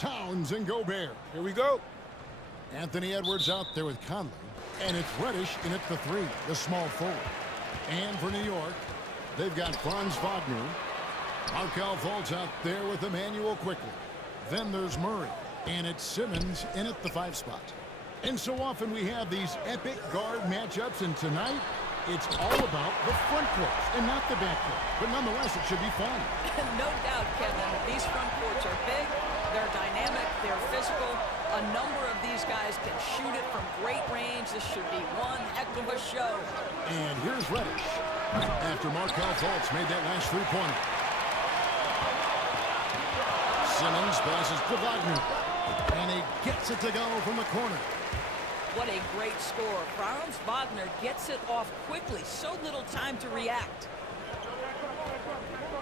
Towns and Gobert. Here we go. Anthony Edwards out there with Conley. And it's Reddish in at the 3, the small forward. And for New York, they've got Franz Wagner. Markelle Fultz out there with Emmanuel quickly. Then there's Murray. And it's Simmons in at the 5 spot. And so often we have these epic guard matchups, and tonight it's all about the front courts and not the back court. But nonetheless, it should be fun. No doubt, Kevin. These front courts are big, they're dynamic, they're physical. A number of these guys can shoot it from great range. This should be one heck of a show. And here's Reddish after Markelle Fultz made that last three-pointer. Simmons passes to Wagner, and he gets it to go from the corner. What a great score. Franz Wagner gets it off quickly. So little time to react.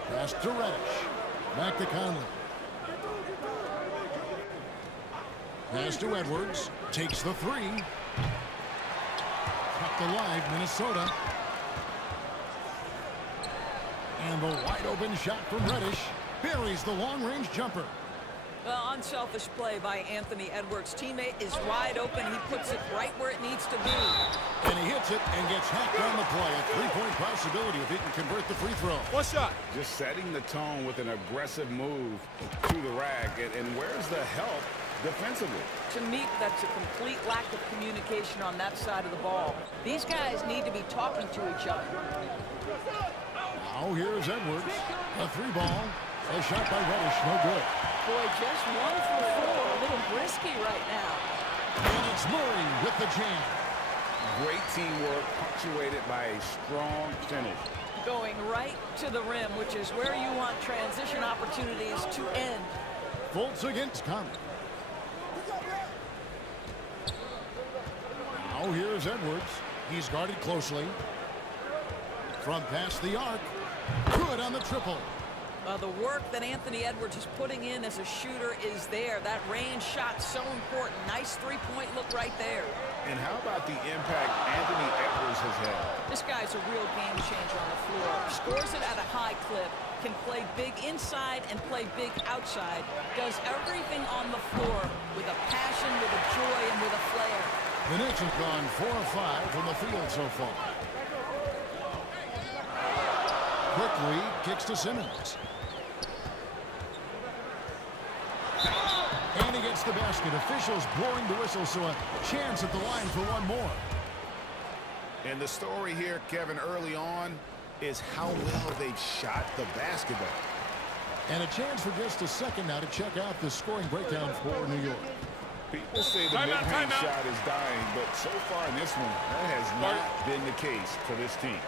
Pass to Reddish. Back to Conley. Pass to Edwards. Takes the 3. Kept alive, Minnesota. And the wide open shot from Reddish buries the long-range jumper. Well, unselfish play by Anthony Edwards' teammate is wide open. He puts it right where it needs to be. And he hits it and gets hacked on the play. A three-point possibility if he can convert the free throw. One shot. Just setting the tone with an aggressive move to the rack. And where's the help defensively? To me, that's a complete lack of communication on that side of the ball. These guys need to be talking to each other. Now here's Edwards. A 3-ball. A shot by Reddish. No good. Boy, just 1 for 4. A little risky right now. And it's Murray with the jam. Great teamwork punctuated by a strong finish. Going right to the rim, which is where you want transition opportunities to end. Fultz against Conley. Now here's Edwards. He's guarded closely. From past the arc. Good on the triple. The work that Anthony Edwards is putting in as a shooter is there. That range shot so important. Nice three-point look right there. And how about the impact Anthony Edwards has had? This guy's a real game changer on the floor. Scores it at a high clip. Can play big inside and play big outside. Does everything on the floor with a passion, with a joy, and with a flair. The Knicks have gone 4 of 5 from the field so far. Quickly kicks to Simmons. And he gets the basket. Officials blowing the whistle, so a chance at the line for one more. And the story here, Kevin, early on, is how well they've shot the basketball. And a chance for just a second now to check out the scoring breakdown for New York. People say the mid-range shot is dying, but so far in this one, that has not been the case for this team.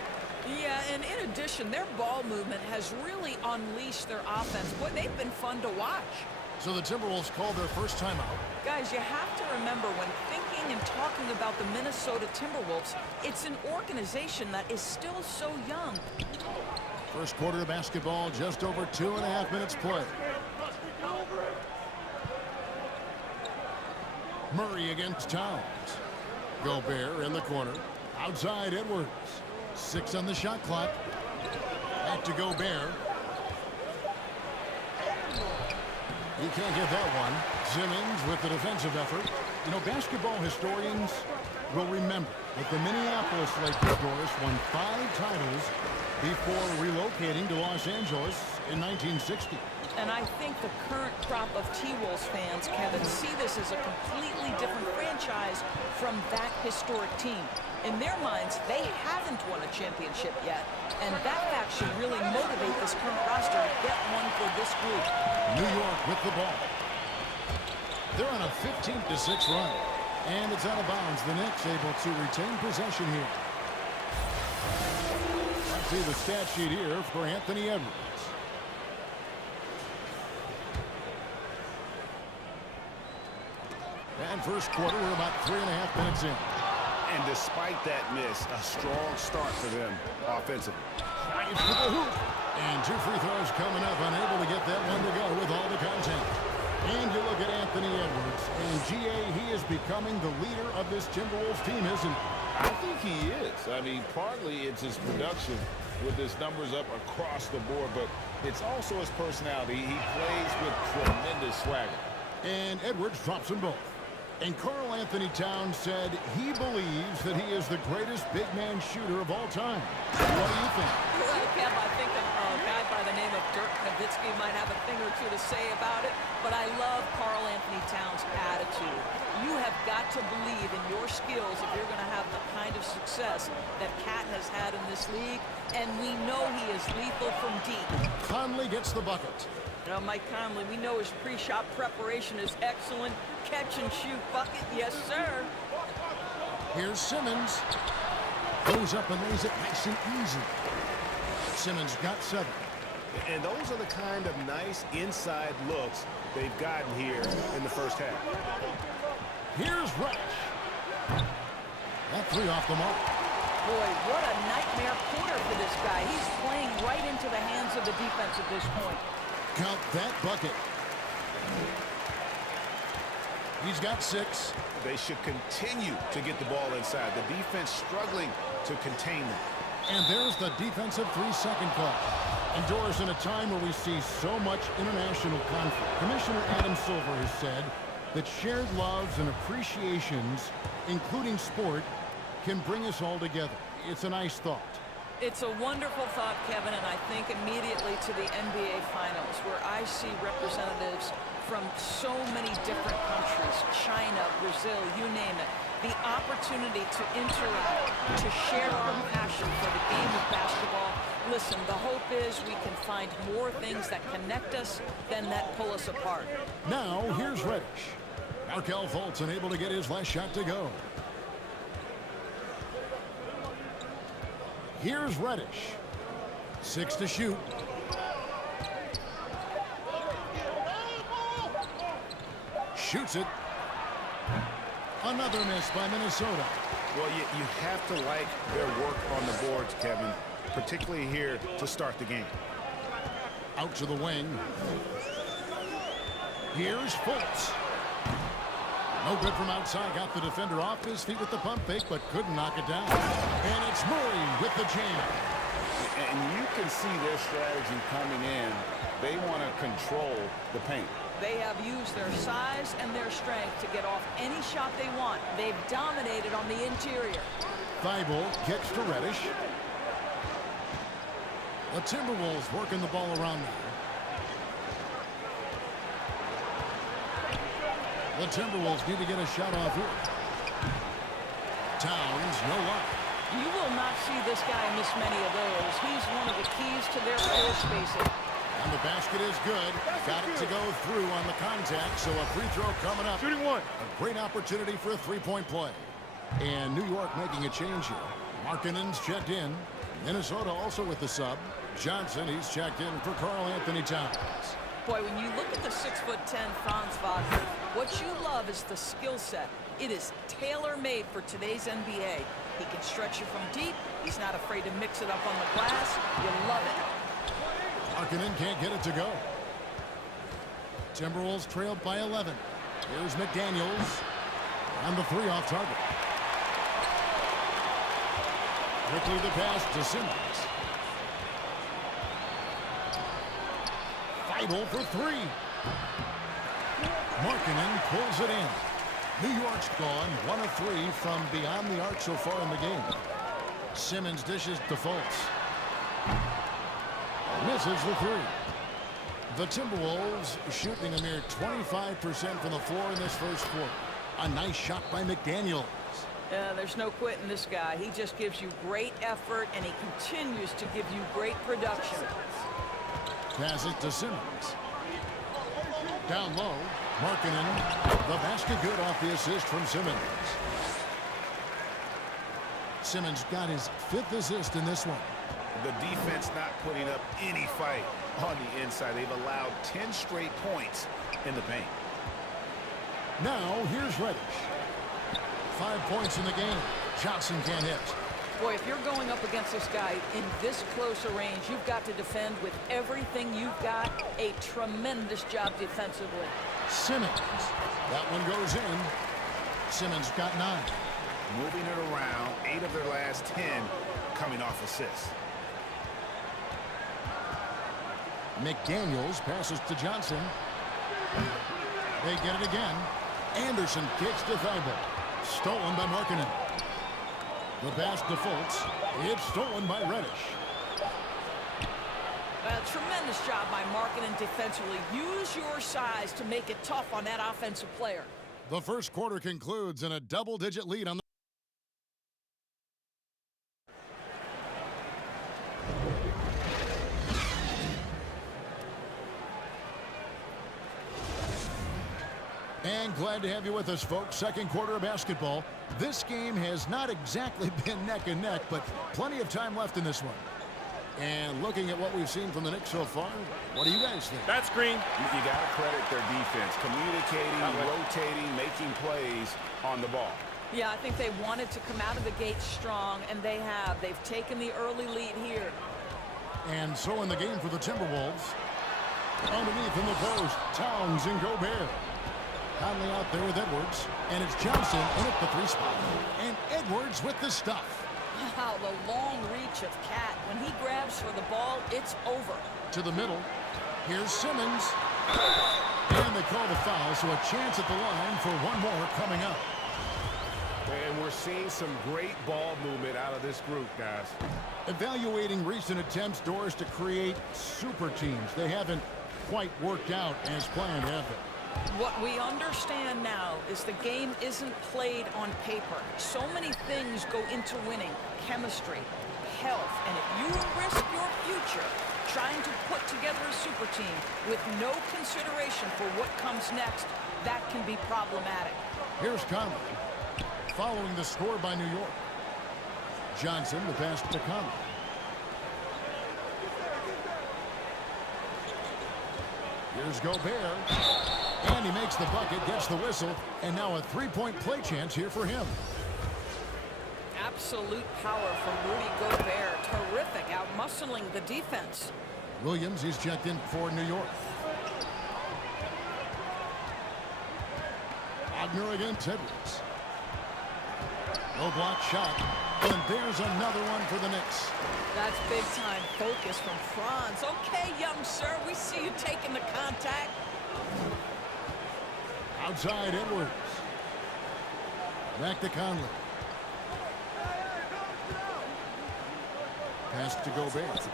Yeah, and in addition, their ball movement has really unleashed their offense. Boy, they've been fun to watch. So the Timberwolves called their first timeout. Guys, you have to remember when thinking and talking about the Minnesota Timberwolves, it's an organization that is still so young. First quarter of basketball, just over 2.5 minutes play. Murray against Towns. Gobert in the corner. Outside Edwards. 6 on the shot clock. Back to Gobert. He can't get that one. Simmons with the defensive effort. You know, basketball historians will remember that the Minneapolis Lakers won 5 titles before relocating to Los Angeles in 1960. And I think the current crop of T-Wolves fans, Kevin, see this as a completely different franchise from that historic team. In their minds, they haven't won a championship yet. And that fact should really motivate this current roster to get one for this group. New York with the ball. They're on a 15-6 run. And it's out of bounds. The Knicks able to retain possession here. Let's see the stat sheet here for Anthony Edwards. And first quarter, we're about 3.5 minutes in. And despite that miss, a strong start for them offensively. Drives to the hoop. And 2 free throws coming up, unable to get that one to go with all the content. And you look at Anthony Edwards, and GA, he is becoming the leader of this Timberwolves team, isn't he? I think he is. I mean, partly it's his production with his numbers up across the board, but it's also his personality. He plays with tremendous swagger. And Edwards drops them both. And Karl Anthony Towns said he believes that he is the greatest big man shooter of all time. What do you think? Well, Kev, I think a guy by the name of Dirk Nowitzki might have a thing or two to say about it, but I love Karl Anthony Towns' attitude. You have got to believe in your skills if you're going to have the kind of success that Cat has had in this league, and we know he is lethal from deep. Conley gets the bucket. Mike Conley, we know his pre-shot preparation is excellent. Catch and shoot bucket, yes, sir. Here's Simmons. Goes up and lays it nice and easy. Simmons got 7. And those are the kind of nice inside looks they've gotten here in the first half. Here's Reddish. That 3 off the mark. Boy, what a nightmare quarter for this guy. He's playing right into the hands of the defense at this point. Count that bucket. He's got 6. They should continue to get the ball inside. The defense struggling to contain them. And there's the defensive 3-second call. And Doris, in a time where we see so much international conflict, Commissioner Adam Silver has said that shared loves and appreciations, including sport, can bring us all together. It's a nice thought. It's a wonderful thought, Kevin, and I think immediately to the NBA Finals, where I see representatives from so many different countries, China, Brazil, you name it, the opportunity to interact, to share our passion for the game of basketball. Listen, the hope is we can find more things that connect us than that pull us apart. Now, here's Reddish. Markelle Fultz unable to get his last shot to go. Here's Reddish. 6 to shoot. Shoots it. Another miss by Minnesota. Well, you have to like their work on the boards, Kevin, particularly here to start the game. Out to the wing. Here's Fultz. No good from outside. Got the defender off his feet with the pump fake, but couldn't knock it down. And it's Murray with the jam. And you can see their strategy coming in. They want to control the paint. They have used their size and their strength to get off any shot they want. They've dominated on the interior. Thibault kicks to Reddish. The Timberwolves working the ball around now. The Timberwolves need to get a shot off here. Towns, no luck. You will not see this guy miss many of those. He's one of the keys to their floor spacing. And the basket is good. Got it to go through on the contact, so a free throw coming up. Shooting 1. A great opportunity for a three-point play. And New York making a change here. Markkanen's checked in. Minnesota also with the sub. Johnson, he's checked in for Karl Anthony Towns. Boy, when you look at the 6'10" Franz Wagner, what you love is the skill set. It is tailor-made for today's NBA. He can stretch you from deep. He's not afraid to mix it up on the glass. You love it. Markkanen can't get it to go. Timberwolves trailed by 11. Here's McDaniels. And the 3 off target. Quickly the pass to Simmons. Vital for 3. Markkanen pulls it in. New York's gone 1 of 3 from beyond the arc so far in the game. Simmons dishes to Fultz. Misses the 3. The Timberwolves shooting a mere 25% from the floor in this first quarter. A nice shot by McDaniels. There's no quitting this guy. He just gives you great effort, and he continues to give you great production. Pass it to Simmons. Down low, Markkanen. The basket good off the assist from Simmons. Simmons got his 5th assist in this one. The defense not putting up any fight on the inside. They've allowed 10 straight points in the paint. Now, here's Reddish. 5 points in the game. Johnson can't hit. Boy, if you're going up against this guy in this close a range, you've got to defend with everything you've got. A tremendous job defensively. Simmons. That one goes in. Simmons got 9. Moving it around, 8 of their last 10 coming off assists. McDaniels passes to Johnson. They get it again. Anderson kicks to Thibault. Stolen by Markkanen. The pass defaults. It's stolen by Reddish. Tremendous job by Markkanen defensively. Use your size to make it tough on that offensive player. The first quarter concludes in a double-digit lead on the... And glad to have you with us, folks. Second quarter of basketball. This game has not exactly been neck and neck, but plenty of time left in this one. And looking at what we've seen from the Knicks so far, what do you guys think? That screen. You got to credit their defense. Communicating, rotating, making plays on the ball. Yeah, I think they wanted to come out of the gate strong, and they have. They've taken the early lead here. And so in the game for the Timberwolves, underneath in the post, Towns and Gobert. Conley out there with Edwards, and it's Johnson in at the three spot. And Edwards with the stuff. Wow, the long reach of Cat. When he grabs for the ball, it's over. To the middle. Here's Simmons. And they call the foul, so a chance at the line for one more coming up. And we're seeing some great ball movement out of this group, guys. Evaluating recent attempts, Doris, to create super teams. They haven't quite worked out as planned, have they? What we understand now is the game isn't played on paper. So many things go into winning. Chemistry, health, and if you risk your future trying to put together a super team with no consideration for what comes next, that can be problematic. Here's Conley, following the score by New York. Johnson, the pass to Conley. Here's Gobert. And he makes the bucket, gets the whistle, and now a three-point play chance here for him. Absolute power from Rudy Gobert. Terrific, out-muscling the defense. Williams, he's checked in for New York. Wagner against Edwards. No block shot. And there's another one for the Knicks. That's big-time focus from Franz. Okay, young sir, we see you taking the contact. Outside Edwards. Back to Conley. Pass to Gobert.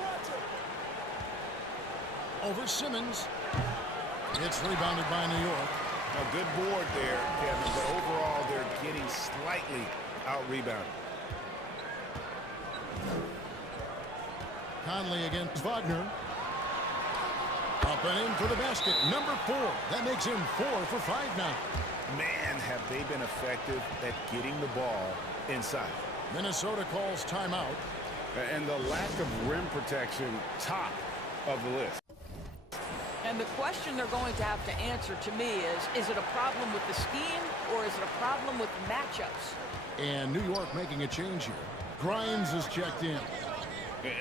Over Simmons. It's rebounded by New York. A good board there, Kevin, but overall they're getting slightly out-rebounded. Conley against Wagner. Up and in for the basket. Number 4. That makes him 4 for 5 now. Man, have they been effective at getting the ball inside. Minnesota calls timeout. And the lack of rim protection, top of the list. And the question they're going to have to answer to me is it a problem with the scheme or is it a problem with the matchups? And New York making a change here. Grimes is checked in.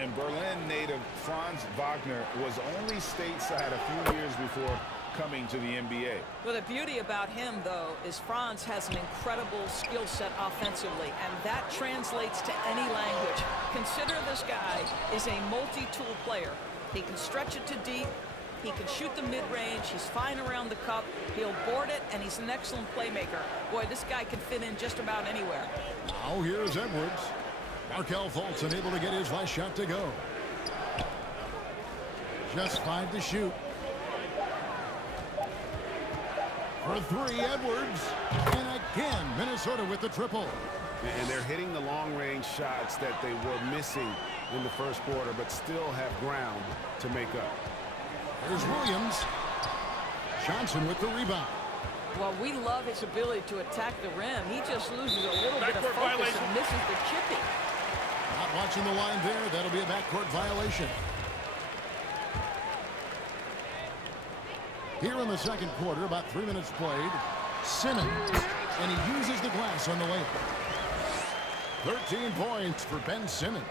And Berlin native Franz Wagner was only stateside a few years before coming to the NBA. Well, the beauty about him, though, is Franz has an incredible skill set offensively, and that translates to any language. Consider this guy is a multi-tool player. He can stretch it to deep. He can shoot the mid-range. He's fine around the cup. He'll board it, and he's an excellent playmaker. Boy, this guy can fit in just about anywhere. Now here's Edwards. Markelle Fultz unable to get his last shot to go. Just 5 to shoot. For 3, Edwards. And again, Minnesota with the triple. And they're hitting the long-range shots that they were missing in the first quarter, but still have ground to make up. There's Williams. Johnson with the rebound. Well, we love his ability to attack the rim. He just loses a little bit of focus and misses the chippy. Not watching the line there. That'll be a backcourt violation. Here in the second quarter, about 3 minutes played, Simmons, and he uses the glass on the layup. 13 points for Ben Simmons.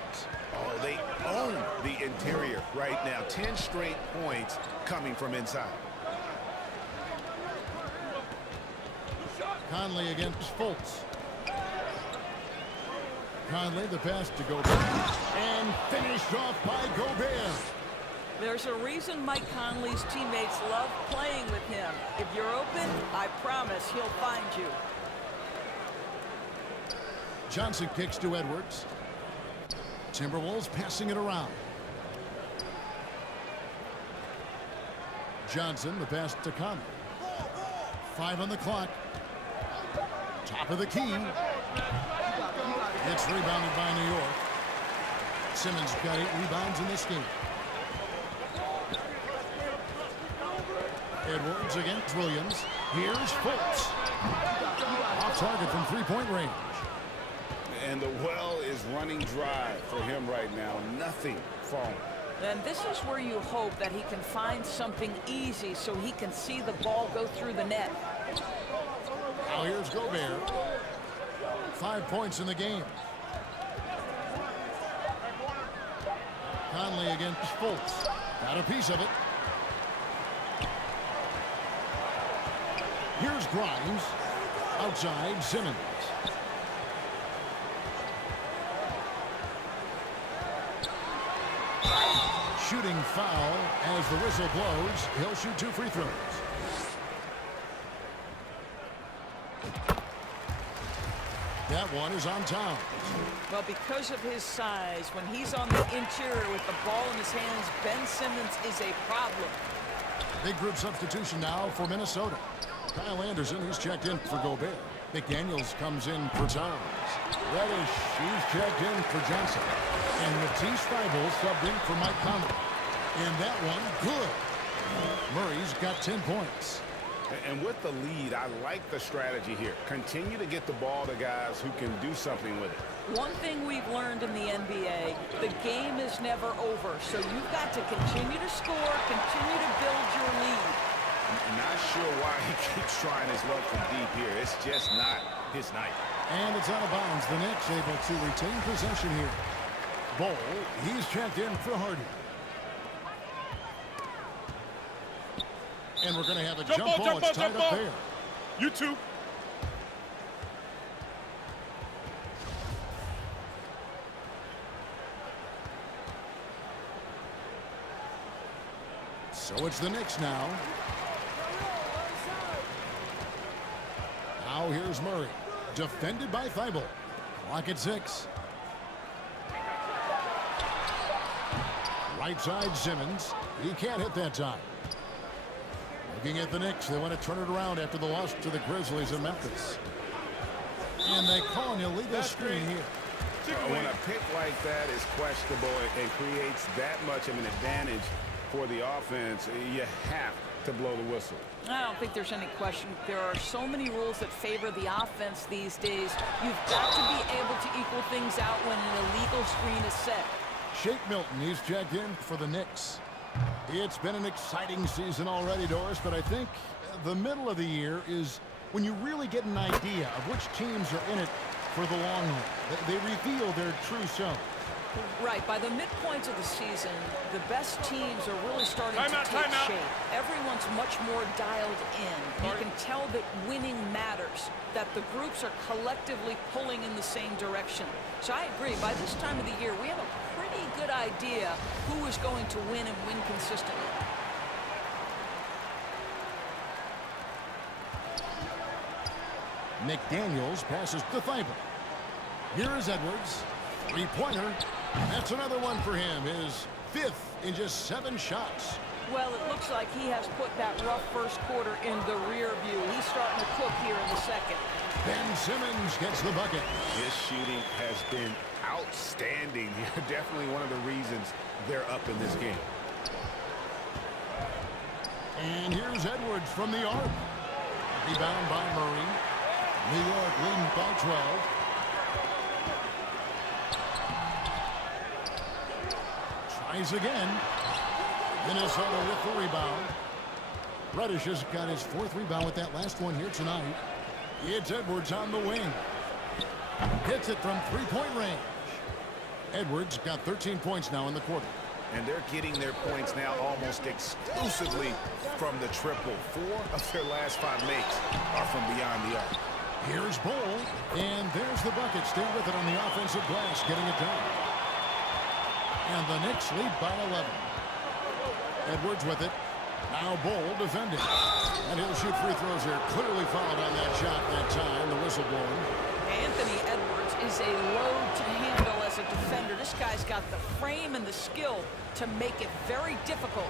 Oh, they own the interior right now. 10 straight points coming from inside. Conley against Fultz. Conley, the pass to Gobert. And finished off by Gobert. There's a reason Mike Conley's teammates love playing with him. If you're open, I promise he'll find you. Johnson kicks to Edwards. Timberwolves passing it around. Johnson, the pass to Conley. 5 on the clock. Top of the key. It's rebounded by New York. Simmons got 8 rebounds in this game. Edwards against Williams. Here's Fultz. Off target from three-point range. And the well is running dry for him right now. Nothing falling. And this is where you hope that he can find something easy so he can see the ball go through the net. Now here's Gobert. 5 points in the game. Conley against Fultz. Got a piece of it. Here's Grimes. Outside, Simmons. Shooting foul as the whistle blows. He'll shoot 2 free throws. That one is on Towns. Well, because of his size, when he's on the interior with the ball in his hands, Ben Simmons is a problem. Big group substitution now for Minnesota. Kyle Anderson, he's checked in for Gobert. McDaniels comes in for Towns. Reddish, he's checked in for Johnson. And Matisse Thybulle subbed in for Mike Conley. And that one, good. Murray's got 10 points. And with the lead, I like the strategy here. Continue to get the ball to guys who can do something with it. One thing we've learned in the NBA, the game is never over. So you've got to continue to score, continue to build your lead. I'm not sure why he keeps trying his luck from deep here. It's just not his night. And it's out of bounds. The Knicks able to retain possession here. Ball, he's checked in for Hardy. And we're going to have a jump ball. It's tied up there. You too. So it's the Knicks now. Now here's Murray. Defended by Thybulle. Clock at 6. Right side Simmons. He can't hit that time. Looking at the Knicks, they want to turn it around after the loss to the Grizzlies in Memphis. And they call an illegal screen here. When a pick like that is questionable, it creates that much of an advantage for the offense. You have to blow the whistle. I don't think there's any question. There are so many rules that favor the offense these days. You've got to be able to equal things out when an illegal screen is set. Shake Milton, he's checked in for the Knicks. It's been an exciting season already, Doris, but I think the middle of the year is when you really get an idea of which teams are in it for the long haul. They reveal their true self. Right. By the midpoint of the season, the best teams are really starting to take shape. Everyone's much more dialed in. You can tell that winning matters, that the groups are collectively pulling in the same direction. So I agree. By this time of the year, we have a pretty good idea who is going to win and win consistently. McDaniels passes to Thybulle. Here is Edwards. Three-pointer. That's another one for him. His 5th in just 7 shots. Well, it looks like he has put that rough first quarter in the rear view. He's starting to cook here in the second. Ben Simmons gets the bucket. His shooting has been outstanding. Definitely one of the reasons they're up in this game. And here's Edwards from the arc. Rebound by Murray. New York leading by 12. Tries again. Minnesota with the rebound. Reddish has got his 4th rebound with that last one here tonight. It's Edwards on the wing. Hits it from 3-point range. Edwards got 13 points now in the quarter. And they're getting their points now almost exclusively from the triple. 4 of their last 5 makes are from beyond the arc. Here's Bull, and there's the bucket. Stay with it on the offensive glass, getting it done. And the Knicks lead by 11. Edwards with it. Now Bull defending. And he'll shoot free throws here. Clearly fouled on that shot that time. The whistle blowing. Anthony Edwards is a load to handle as a defender. This guy's got the frame and the skill to make it very difficult.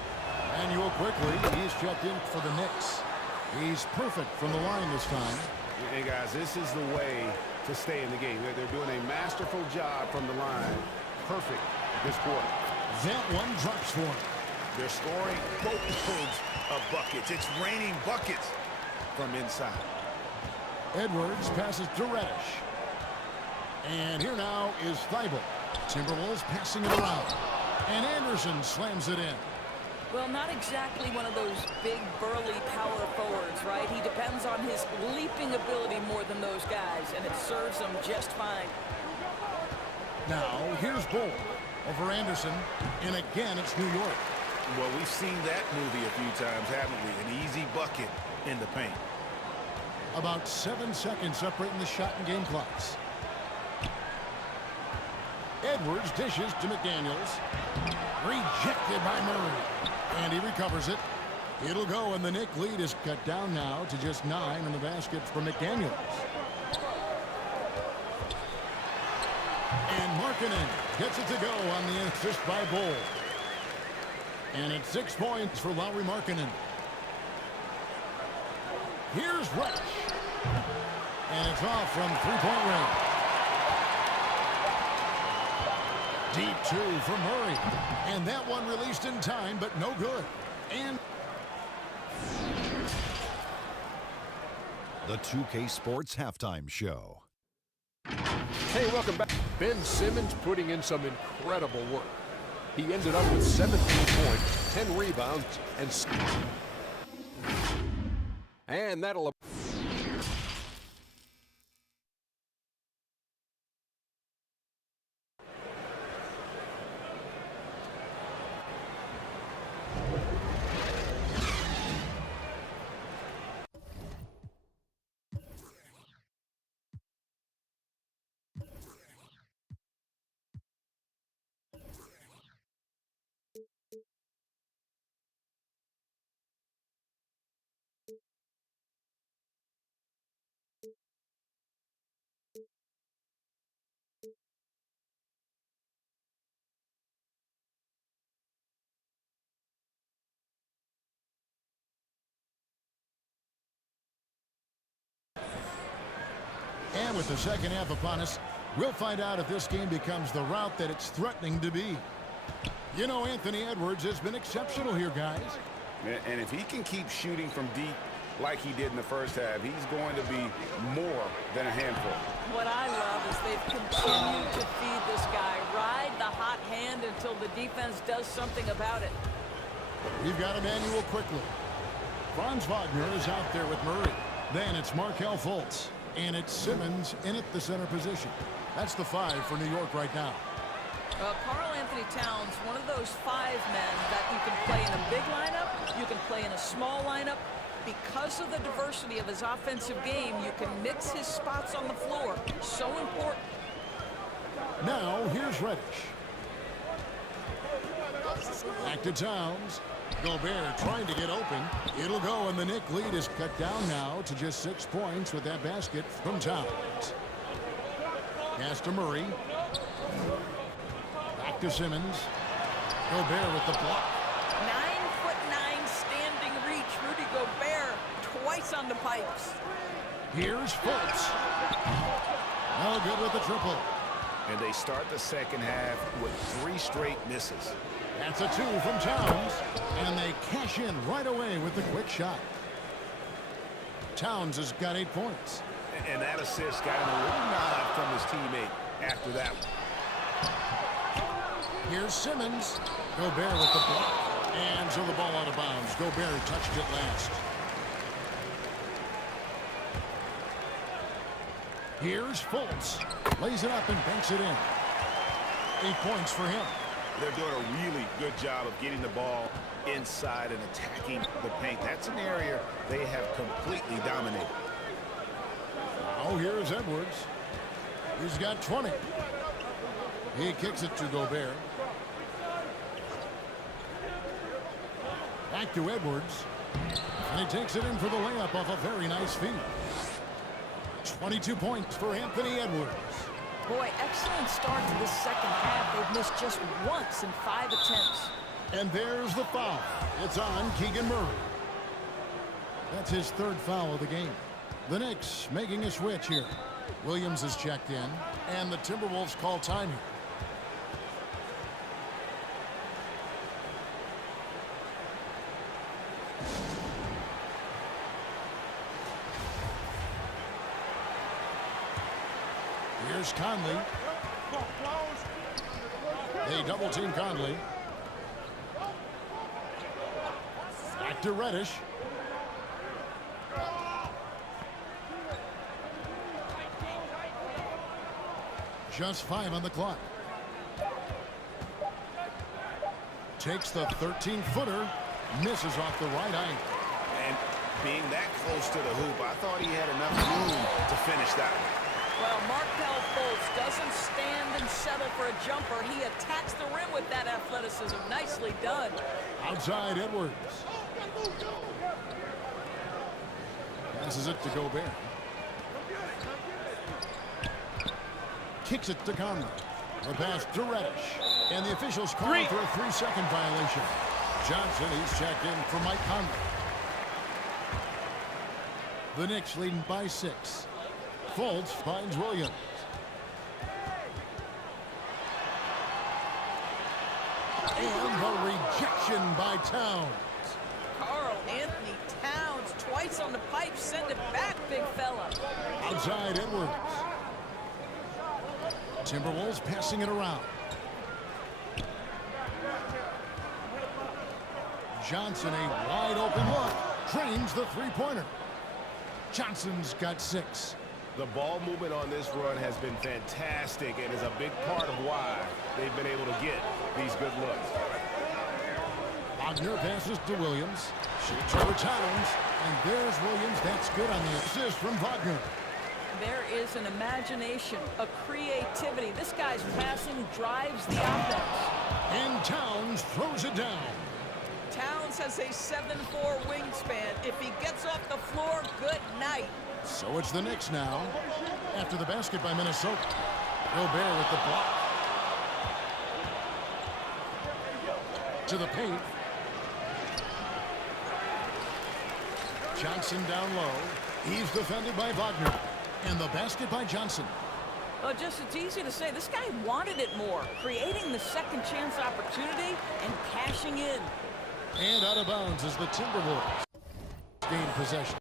Manuel quickly. He's checked in for the Knicks. He's perfect from the line this time. Hey, guys, this is the way to stay in the game. They're doing a masterful job from the line. Perfect this quarter. That one drops for him. They're scoring boatloads of buckets. It's raining buckets from inside. Edwards passes to Reddish. And here now is Thibault. Timberwolves passing it around. And Anderson slams it in. Well, not exactly one of those big, burly power forwards, right? He depends on his leaping ability more than those guys, and it serves him just fine. Now, here's Bull over Anderson. And again, it's New York. Well, we've seen that movie a few times, haven't we? An easy bucket in the paint. About 7 seconds separating the shot and game clocks. Edwards dishes to McDaniels. Rejected by Murray. And he recovers it. It'll go, and the Knick lead is cut down now to just 9 in the basket for McDaniels. And Markkanen gets it to go on the assist by Bull. And it's 6 points for Lauri Markkanen. Here's Reddish. And it's off from three-point range. Deep two for Murray. And that one released in time, but no good. And the 2K Sports Halftime Show. Hey, welcome back. Ben Simmons putting in some incredible work. He ended up with 17 points, 10 rebounds, and that'll... And with the second half upon us, we'll find out if this game becomes the route that it's threatening to be. You know, Anthony Edwards has been exceptional here, guys. And if he can keep shooting from deep like he did in the first half, he's going to be more than a handful. What I love is they've continued to feed this guy. Ride the hot hand until the defense does something about it. We've got Emmanuel quickly. Franz Wagner is out there with Murray. Then it's Markelle Fultz. And it's Simmons in at the center position. That's the 5 for New York right now. Karl Anthony Towns, one of those 5 men that you can play in a big lineup, you can play in a small lineup. Because of the diversity of his offensive game, you can mix his spots on the floor. So important. Now, here's Reddish. Back to Towns. Gobert trying to get open. It'll go, and the Knick lead is cut down now to just 6 points with that basket from Towns. Pass to Murray. Back to Simmons. Gobert with the block. 9'9" standing reach. Rudy Gobert twice on the pipes. Here's Fultz. No good with the triple. And they start the second half with 3 straight misses. That's a 2 from Towns. And they cash in right away with the quick shot. Towns has got 8 points. And that assist got him a little nod from his teammate after that one. Here's Simmons. Gobert with the block. And so the ball out of bounds. Gobert touched it last. Here's Fultz. Lays it up and banks it in. 8 points for him. They're doing a really good job of getting the ball inside and attacking the paint. That's an area they have completely dominated. Now here's Edwards. He's got 20. He kicks it to Gobert. Back to Edwards. And he takes it in for the layup off a very nice feed. 22 points for Anthony Edwards. Boy, excellent start to this second half. They've missed just once in 5 attempts. And there's the foul. It's on Keegan Murray. That's his third foul of the game. The Knicks making a switch here. Williams is checked in, and the Timberwolves call time here. Here's Conley. They double-team Conley. Back to Reddish. Just 5 on the clock. Takes the 13-footer. Misses off the right eye. And being that close to the hoop, I thought he had enough room to finish that one. Well, Markelle Fultz doesn't stand and settle for a jumper. He attacks the rim with that athleticism. Nicely done. Outside Edwards. Passes it to Gobert. Kicks it to Conley. The pass to Reddish. And the officials call for a 3-second violation. Johnson, he's checked in for Mike Conley. The Knicks leading by 6. Fultz finds Williams. And the rejection by Towns. Karl Anthony Towns twice on the pipe. Send it back, big fella. Outside Edwards. Timberwolves passing it around. Johnson, a wide open look. Drains the three-pointer. Johnson's got 6. The ball movement on this run has been fantastic and is a big part of why they've been able to get these good looks. Wagner passes to Williams. Shoots over Towns. And there's Williams. That's good on the assist from Wagner. There is an imagination, a creativity. This guy's passing drives the offense. And Towns throws it down. Towns has a 7'4" wingspan. If he gets off the floor, good night. So it's the Knicks now. After the basket by Minnesota. Gobert with the block. To the paint. Johnson down low. He's defended by Wagner. And the basket by Johnson. Well, just it's easy to say. This guy wanted it more. Creating the second chance opportunity and cashing in. And out of bounds is the Timberwolves. Gain possession.